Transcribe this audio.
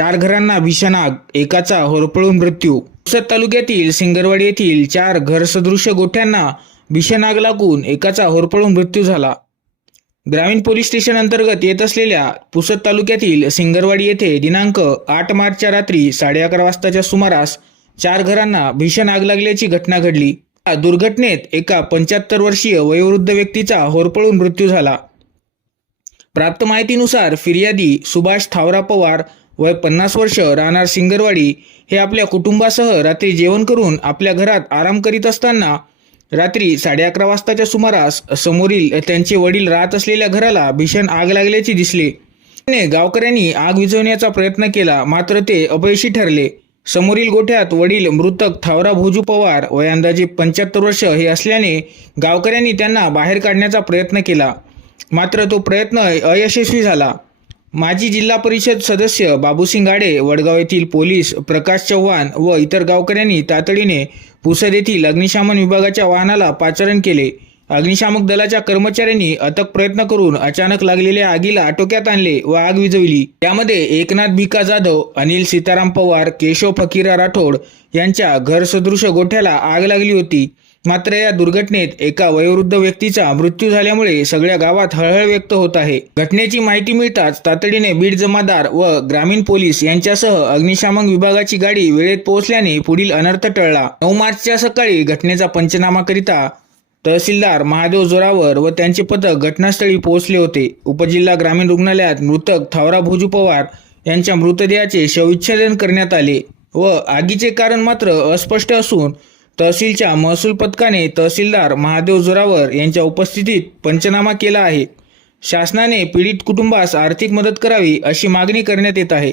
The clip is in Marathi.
चार घरांना भीषण आग एकाचा होरपळून मृत्यू. पुसद तालुक्यातील सिंगरवाडी येथील चार घरसदृश गोठ्यांना भीषण आग लागून एकाचा होरपळून मृत्यू झाला. ग्रामीण पोलीस स्टेशन अंतर्गत येत असलेल्या पुसद तालुक्यातील सिंगरवाडी येथे दिनांक आठ मार्चच्या रात्री साडे अकरा वाजताच्या सुमारास चार घरांना भीषण आग लागल्याची घटना घडली. या दुर्घटनेत एका पंच्याहत्तर वर्षीय वयोवृद्ध व्यक्तीचा होरपळून मृत्यू झाला. प्राप्त माहितीनुसार फिर्यादी सुभाष थावरा पवार वय पन्नास वर्ष राहणार सिंगरवाडी हे आपल्या कुटुंबासह रात्री जेवण करून आपल्या घरात आराम करीत असताना रात्री साडे अकरा वाजताच्या सुमारास समोरील त्यांचे वडील राहत असलेल्या घराला भीषण आग लागल्याचे दिसले. गावकऱ्यांनी आग विझवण्याचा प्रयत्न केला मात्र ते अपयशी ठरले. समोरील गोठ्यात वडील मृतक थावरा भोजू पवार वय अंदाजे पंच्याहत्तर वर्ष हे असल्याने गावकऱ्यांनी त्यांना बाहेर काढण्याचा प्रयत्न केला. मात्र तो प्रयत्न अयशस्वी झाला. माजी जिल्हा परिषद सदस्य बाबूसिंग गाडे वडगाव येथील पोलीस प्रकाश चव्हाण व इतर गावकऱ्यांनी तातडीने पुसद येथील अग्निशामन विभागाच्या वाहनाला पाचारण केले. अग्निशामक दलाच्या कर्मचाऱ्यांनी अथक प्रयत्न करून अचानक लागलेल्या आगीला आटोक्यात आणले व आग विझवली. त्यामध्ये एकनाथ भिका जाधव अनिल सीताराम पवार केशव फकीरा राठोड यांच्या घरसदृश गोठ्याला आग लागली होती. मात्र या दुर्घटनेत एका वयोवृद्ध व्यक्तीचा मृत्यू झाल्यामुळे सगळ्या गावात हळहळ व्यक्त होत आहे. घटनेची माहिती मिळताच तातडीने बीड जमादार व ग्रामीण पोलीस यांच्यासह अग्निशामक विभागाची गाडी वेळेत पोहोचल्याने पुढील अनर्थ टळला. नऊ मार्चच्या सकाळी घटनेचा पंचनामा करिता तहसीलदार महादेव जोरावर व त्यांचे पथक घटनास्थळी पोहोचले होते. उपजिल्हा ग्रामीण रुग्णालयात मृतक थावरा भोजू पवार यांच्या मृतदेहाचे शवविच्छेदन करण्यात आले व आगीचे कारण मात्र अस्पष्ट असून तहसीलच्या महसूल पथकाने तहसीलदार महादेव जोरावर यांच्या उपस्थितीत पंचनामा केला आहे. शासनाने पीडित कुटुंबास आर्थिक मदत करावी अशी मागणी करण्यात येत आहे.